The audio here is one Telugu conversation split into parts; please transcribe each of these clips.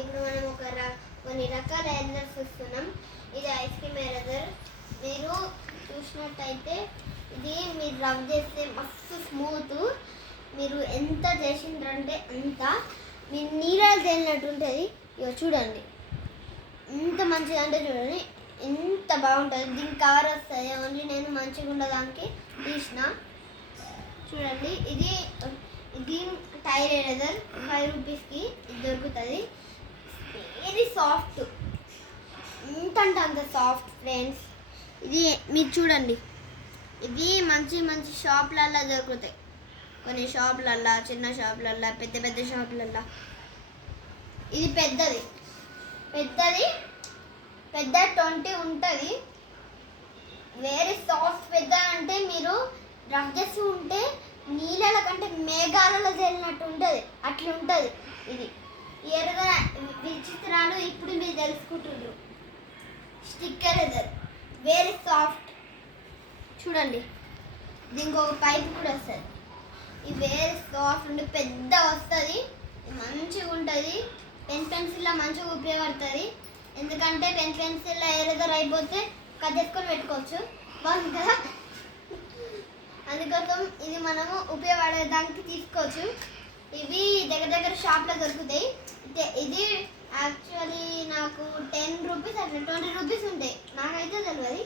ఇప్పుడు మనం కొన్ని రకాల ఎరేజర్స్ చూస్తున్నాం. ఇది ఐస్ క్రీమ్ ఎరేజర్. మీరు చూసినట్టయితే ఇది మీరు రబ్ చేస్తే మస్తు స్మూత్. మీరు ఎంత చేసిండ్రంటే అంత మీరు నీళ్ళు తేలినట్టు ఉంటుంది. ఇక చూడండి ఎంత మంచిగా అంటే చూడండి ఎంత బాగుంటుంది. దీనికి కవర్ వస్తుంది. ఓన్లీ నేను మంచిగా ఉండదానికి తీసిన. చూడండి ఇది టైర్ ఎరేజర్ 5 రూపీస్కి ఇది దొరుకుతుంది. ఇది సాఫ్ట్, ఎంత అంటే అంత సాఫ్ట్ ఫ్రెండ్స్. ఇది మీరు చూడండి, ఇది మంచి మంచి షాప్లల్లో దొరుకుతాయి. కొన్ని షాపులల్లో, చిన్న షాపులల్లో, పెద్ద పెద్ద షాపులల్లో. ఇది పెద్దది 20 ఉంటుంది. వేరే సాఫ్ట్ పెద్ద అంటే మీరు రబ్ చేసి ఉంటే నీళ్ళ కంటే మేఘాలలో తేలినట్టు ఉంటుంది, అట్లా ఉంటుంది. ఇది ఎరుగా విచిత్రాలు ఇప్పుడు మీరు తెలుసుకుంటున్నారు. స్టిక్కర్ ఎరేజర్ వేరే సాఫ్ట్. చూడండి దీనికి ఒక పైప్ కూడా వస్తుంది. ఇది వేరే సాఫ్ట్ ఉండి పెద్ద వస్తుంది, మంచిగా ఉంటుంది. పెన్సిల్లో మంచిగా ఉపయోగపడుతుంది. ఎందుకంటే పెన్సిల్లో ఎరేజర్ అయిపోతే కట్ చేసుకొని పెట్టుకోవచ్చు, బాగుంది కదా. అందుకోసం ఇది మనము ఉపయోగపడేదానికి తీసుకోవచ్చు. ఇవి దగ్గర షాప్లో దొరుకుతాయి. ఇది యాక్చువల్లీ నాకు 10 రూపీస్ అట్లా 20 రూపీస్ ఉంటాయి, నాకైతే తెలియదు.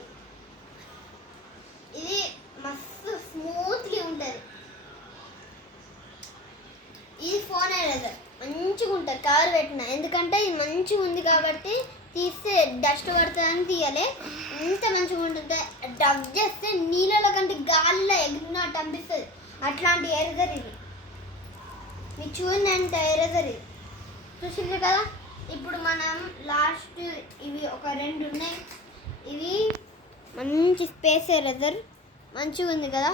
ఇది మస్తు స్మూత్గా ఉంటుంది. ఇది ఫోన్ ఎరేజర్ మంచిగా ఉంటుంది, కవర్ పెట్టిన. ఎందుకంటే ఇది మంచిగా ఉంది కాబట్టి తీస్తే డస్ట్ పడుతుందని తీయాలి. ఎంత మంచిగా ఉంటుంది. డబ్ చేస్తే నీళ్ళ కంటే గాలిలో ఎగిరినట్టు అనిపిస్తుంది. అట్లాంటి ఎరేజర్ ఇది. మీరు చూడండి అంటే ఎరేజర్ ఇది చూసింది కదా. ఇప్పుడు మనం లాస్ట్ ఇవి ఒక 2 ఉన్నాయి. ఇవి మంచి స్పేస్ ఎరేజర్ మంచిగా ఉంది కదా.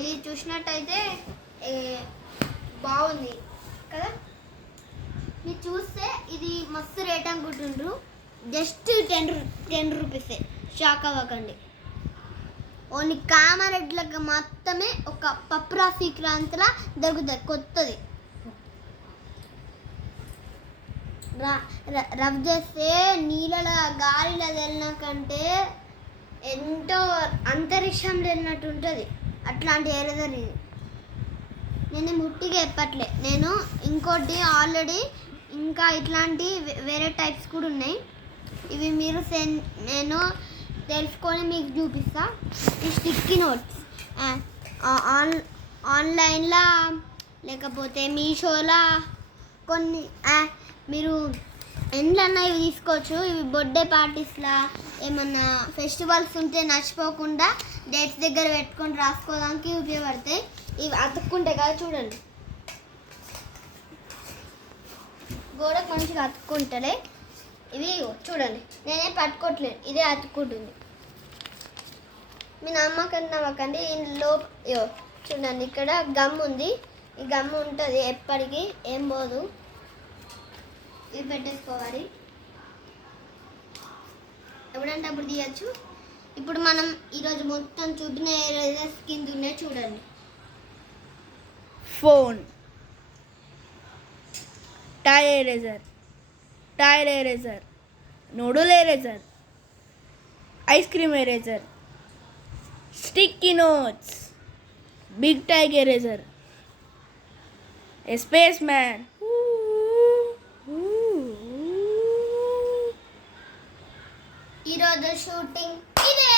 ఇది చూసినట్టయితే బాగుంది కదా. మీరు చూస్తే ఇది మస్తు రేట్ అనుకుంటుండ్రు. జస్ట్ 10 రూపీసే. షాక్ అవ్వకండి. ఓన్లీ కామారెడ్లకు మాత్రమే ఒక పప్రా సీక్రాంతలా దొరుకుతుంది కొత్తది. రబ్ చేస్తే నీళ్ళ గాలిలో వెళ్ళిన కంటే ఎంతో అంతరిక్షంలో వెళ్ళినట్టు ఉంటుంది. అట్లాంటి ఎరేజర్ ఇది. నేను ముట్టిగా చెప్పట్లే, నేను ఇంకోటి ఆల్రెడీ ఇంకా ఇట్లాంటి వేరే టైప్స్ కూడా ఉన్నాయి. ఇవి మీరు నేను తెలుసుకొని మీకు చూపిస్తా. ఈ స్టిక్కీ నోట్స్ ఆన్లైన్లో లేకపోతే మీషోలో కొన్ని మీరు ఎండ్లన్నా ఇవి తీసుకోవచ్చు. ఇవి బర్త్డే పార్టీస్లా ఏమన్నా ఫెస్టివల్స్ ఉంటే నచ్చిపోకుండా డేట్స్ దగ్గర పెట్టుకొని రాసుకోవడానికి ఉపయోగపడతాయి. ఇవి అతుక్కుంటాయి కదా, చూడండి గోడకు మంచిగా అతుక్కుంటలే. ఇవి చూడండి నేనేం పట్టుకోవట్లేదు, ఇదే అతుక్కుంటుంది. మీ నమ్మకండి. ఇందులో చూడండి ఇక్కడ గమ్ ఉంది. ఈ గమ్ ఉంటుంది ఎప్పటికీ, ఏం పోదు. ఇది పెట్టేసుకోవాలి, ఎప్పుడంటే అప్పుడు తీయచ్చు. ఇప్పుడు మనం ఈరోజు మొత్తం చూపిన ఎరేజర్స్ కింద ఉన్నాయి చూడండి. Phone, tyre eraser, noodle eraser, ice cream eraser, sticky notes, big టైగ్ ఎరేజర్, స్పేస్ మ్యాన్. ఈరోజు షూటింగ్ ఇదే.